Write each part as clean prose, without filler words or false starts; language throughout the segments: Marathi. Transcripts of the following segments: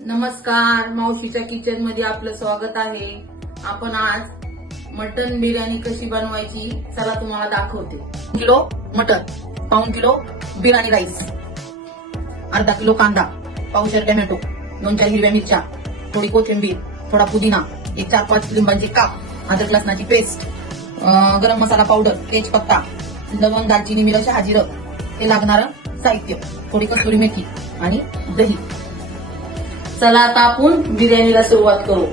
नमस्कार, मावशीच्या किचन मध्ये आपलं स्वागत आहे. आपण आज मटन बिर्याणी कशी बनवायची चला तुम्हाला दाखवते. किलो मटन, पाऊण किलो बिर्याणी राईस, अर्धा किलो कांदा, पावशेर टोमॅटो, 2-4 हिरव्या मिरच्या, थोडी कोथिंबीर, थोडा पुदिना, 4-5 लिंबाचे काप, अद्रक लसणाची पेस्ट, गरम मसाला पावडर, तेजपत्ता, लवंग, दालचिनी, मिरं, शहाजिरं, हे लागणारं साहित्य, थोडी कस्तुरी मेथी आणि दही. चला आता आपण बिर्याणीला सुरुवात करू.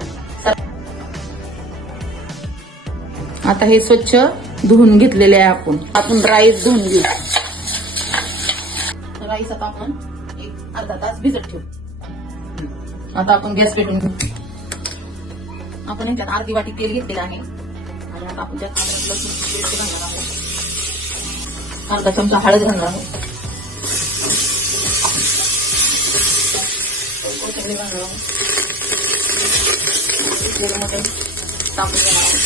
आता हे स्वच्छ धुवून घेतलेले आहे. आपण राईस धुवून घेऊ. राईस आता आपण एक अर्धा तास भिजत ठेवू. आता आपण गॅस पेटवून घेऊ. आपण याच्यात अर्धी वाटी तेल घेतलेलं आहे आणि आता आपण त्यात अद्रक लसूण पेस्ट घालणार आहोत. अर्धा चमचा हळद घालणार आहोत. कोथिंबीर घालणार आहोत. मटण टाकून घेणार आहोत.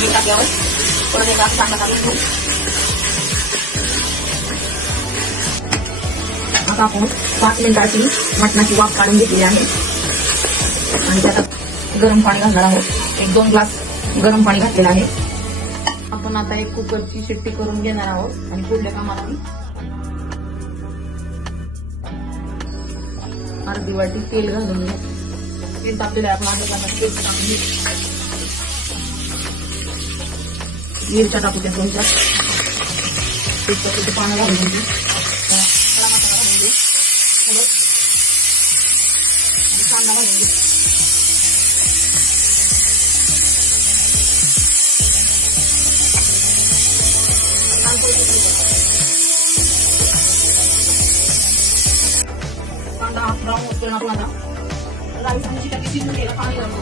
मीठ टाकल्यावर परत एकदा चांगला काढून घेऊ. आता आपण 5 मिनिटाची मटणाची वाफ काढून घेतली आहे आणि त्यात गरम पाणी घालणार आहोत. 1-2 ग्लास गरम पाणी घातलेलं आहे. आपण आता एक कुकरची शिट्टी करून घेणार आहोत आणि पुढल्या कामाला अर्धी वाटी तेल घालून घ्या. तेल तापलेलं आहे. आपण अर्धा ग्लास तेल टाकून घेऊ. मिरच्या टाकू त्या 2-4. पाणी घालून घेऊ. कांदा घालून घेऊ. कांदा ब्राऊन होतो आपण आता राईस आणि चिकन शिजून घ्यायला पाणी घालून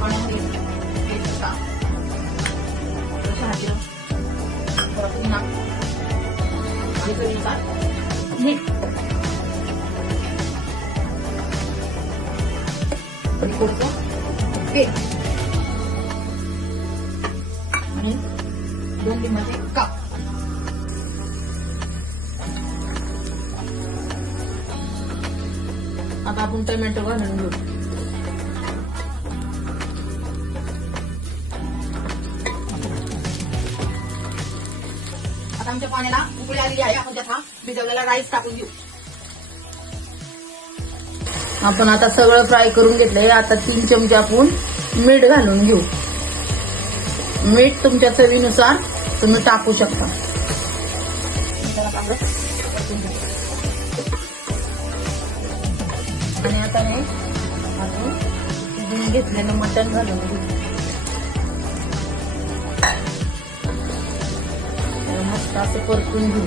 पाण्यामध्ये शहाजिरं, थोडा पुदिना आणि चवीनुसार मीठ. तेल आणि 2 लिंबाचे काप. आता आपण टोमॅटो घालून घेऊ. आता आमच्या पाण्याला उकळी आलेली आहे. आपण त्यात भिजवलेला राईस टाकून घेऊ. आपण आता सगळं फ्राय करून घेतलंय. आता 3 चमचे आपण मीठ घालून घेऊ. मीठ तुमच्या चवीनुसार तुम्ही टाकू शकता. आणि आता हे आपण शिजवून घेतलेलं मटण घालून घेऊ. मस्त असं परतून घेऊ.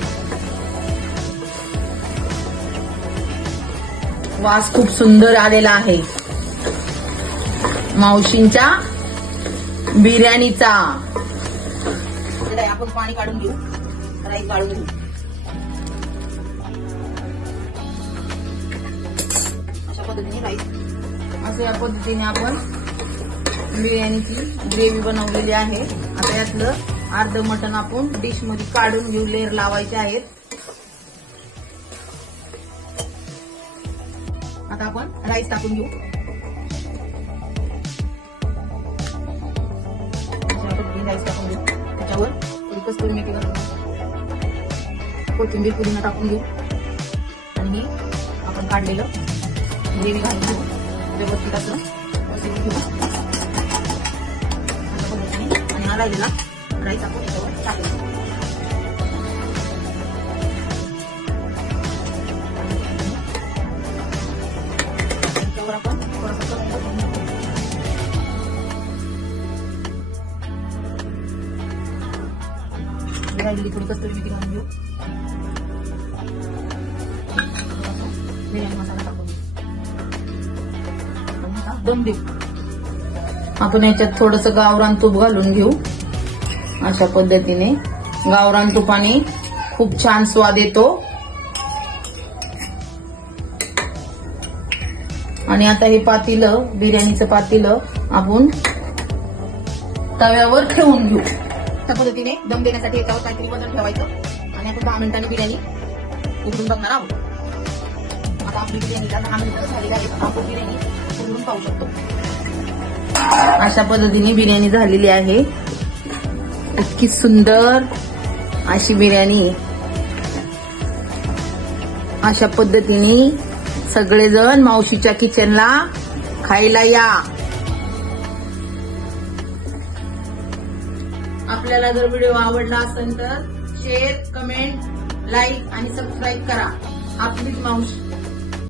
वास खूप सुंदर आलेला आहे मावशींच्या बिर्याणीचा. आपण पाणी काढून घेऊ. राईस काढून घेऊ. अशा पद्धतीने राईस असं या पद्धतीने आपण बिर्याणीची ग्रेव्ही बनवलेली आहे. आता यातलं अर्ध मटण आपण डिश मध्ये काढून घेऊ. लेअर लावायचे आहेत. आता आपण राईस टाकून घेऊ. राईस टाकून घेऊ. त्याच्यावर थोडी कस्तुरी मेथी घालून घेऊ. कोथिंबीर पुदिना टाकून घेऊ आणि आपण काढलेलं ग्रेव्ही घालून घेऊ. व्यवस्थित असं बसवून घेऊ अशा पद्धतीने. आणि हा राहिलेला राईस आपण याच्यावर टाकू. आपण राहिलेली थोडी कस्तुरी मेथी घालून घेऊ. बिर्याणी मसाला टाकून दम देऊ. आपण याच्यात थोडंसं गावरान तूप घालून घेऊ. अशा पद्धतीने गावरान तुपाने खूप छान स्वाद येतो. आणि आता हे पातेलं, बिर्याणीचं पातेलं आपण तव्यावर ठेवून घेऊ. त्या पद्धतीने दम देण्यासाठी याच्यावर काहीतरी वजन ठेवायचं आणि आपण 10 मिनिटांनी बिर्याणी उघडून बघणार आहोत. आता आपली बिर्याणीला 10 मिनिटं झालेली आहे. आपण बिर्याणी उघडून पाहू शकतो. अशा पद्धतीने बिर्याणी झालेली आहे. इतकी सुंदर अशी बिर्याणी. अशा पद्धतीने सगळेजण मावशीच्या किचनला खायला या. आपल्याला जर व्हिडिओ आवडला असेल तर शेअर, कमेंट, लाईक आणि सबस्क्राईब करा. आपलीच मावशी.